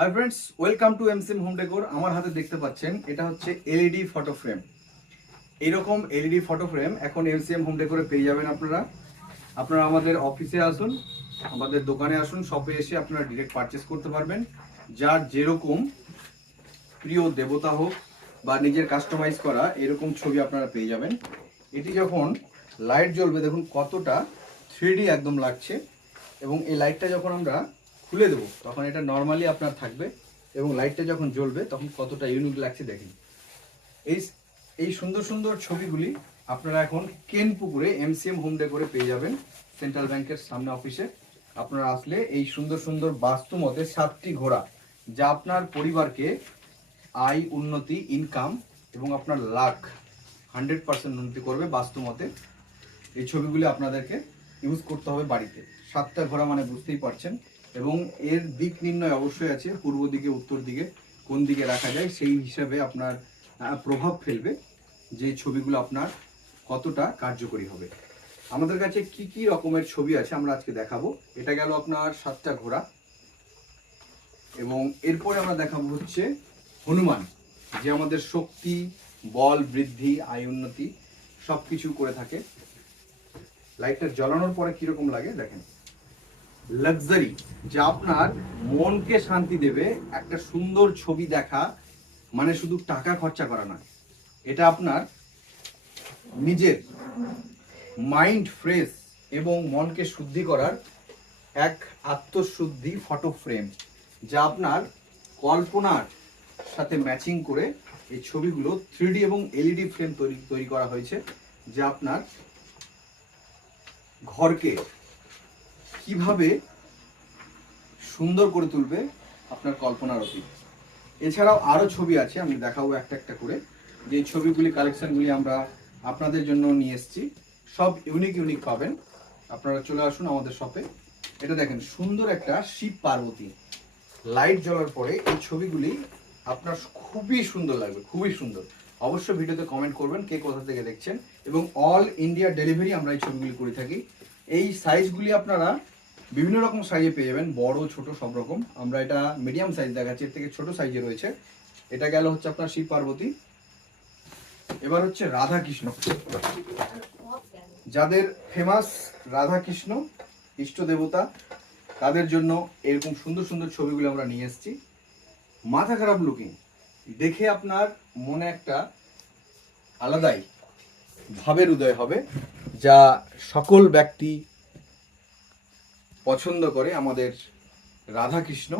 Hi friends, welcome to MCM home decor. আমার হাতে দেখতে পাচ্ছেন এটা হচ্ছে এলইডি ফটো ফ্রেম। এরকম এলইডি ফটো ফ্রেম এখন এমসিএম হোম ডেকোরে পেয়ে যাবেন আপনারা। আপনারা আমাদের অফিসে আসুন, আমাদের দোকানে আসুন, শপে এসে আপনারা ডিরেক্ট পারচেস করতে পারবেন। যার যেরকম প্রিয় দেবতা হোক বা নিজের কাস্টমাইজ করা এরকম ছবি আপনারা পেয়ে যাবেন। এটি যখন লাইট জ্বলবে দেখুন কতটা 3D একদম লাগছে, এবং এই লাইটটা যখন আমরা খুলে দেবো তখন এটা নর্মালি আপনার থাকবে, এবং লাইটটা যখন জ্বলবে তখন কতটা ইউনিক লাগছে দেখুন। এই এই সুন্দর সুন্দর ছবিগুলি আপনারা এখন কেনপুকুরে এমসিএম হোম ডেকোরে পেয়ে যাবেন, সেন্ট্রাল ব্যাংকের সামনে অফিসে। আপনারা আসলে এই সুন্দর সুন্দর বাস্তুমতে 7টি ঘোড়া, যা আপনার পরিবারকে আয়, উন্নতি, ইনকাম এবং আপনার লাখ 100% উন্নতি করবে বাস্তুমতে। এই ছবিগুলি আপনাদেরকে ইউজ করতে হবে বাড়িতে। 7টা ঘোড়া মানে বুঝতেই পারছেন, এবং এর দিক নির্ণয় অবশ্যই আছে, পূর্ব দিকে, উত্তর দিকে, কোন দিকে রাখা যায় সেই হিসাবে আপনার প্রভাব ফেলবে যে ছবিগুলো আপনার কতটা কার্যকরী হবে। আমাদের কাছে কি কি রকমের ছবি আছে আমরা আজকে দেখাবো। এটা গেল আপনার 7টা ঘোড়া, এবং এরপরে আমরা দেখাবো হচ্ছে হনুমান, যে আমাদের শক্তি, বল বৃদ্ধি, আয় উন্নতি সব কিছু করে থাকে। লাইটটা জ্বালানোর পরে কিরকম লাগে দেখেন। লাক্সারি, যা আপনার মনকে শান্তি দেবে। একটা সুন্দর ছবি দেখা মানে শুধু টাকা খরচা করা নয়, এটা আপনার নিজের মাইন্ড ফ্রেশ এবং মনকে শুদ্ধি করার এক আত্মশুদ্ধি ফটো ফ্রেম, যা আপনার কল্পনার সাথে ম্যাচিং করে এই ছবিগুলো 3D এবং এলইডি ফ্রেম তৈরি করা হয়েছে, যা আপনার ঘরকে কিভাবে সুন্দর করে তুলবে আপনার কল্পনার অতীত। এছাড়াও আরও ছবি আছে, আমি দেখাবো একটা একটা করে। যে ছবিগুলি, কালেকশনগুলি আমরা আপনাদের জন্য নিয়ে এসেছি, সব ইউনিক ইউনিক পাবেন। আপনারা চলে আসুন আমাদের শপে। এটা দেখেন, সুন্দর একটা শিব পার্বতী, লাইট জ্বলার পরে এই ছবিগুলি আপনার খুবই সুন্দর লাগবে, খুবই সুন্দর। অবশ্যই ভিডিওতে কমেন্ট করবেন কে কোথা থেকে দেখছেন, এবং অল ইন্ডিয়া ডেলিভারি আমরা এই ছবিগুলি করে থাকি। এই সাইজগুলি আপনারা বিভিন্ন রকম সাইজে পেয়ে যাবেন, বড় ছোট সব রকম। আমরা এটা মিডিয়াম সাইজ দেখাচ্ছি, এর থেকে ছোট সাইজে রয়েছে। এটা গেল হচ্ছে আপনার শিব পার্বতী। এবার হচ্ছে রাধা কৃষ্ণ, যাদের ফেমাস রাধা কৃষ্ণ ইষ্ট দেবতা, তাদের জন্য এরকম সুন্দর সুন্দর ছবিগুলো আমরা নিয়ে এসেছি। মাথা খারাপ লুকিং, দেখে আপনার মনে একটা আলাদাই ভাবের উদয় হবে, যা সকল ব্যক্তি পছন্দ করে। আমাদের রাধা কৃষ্ণ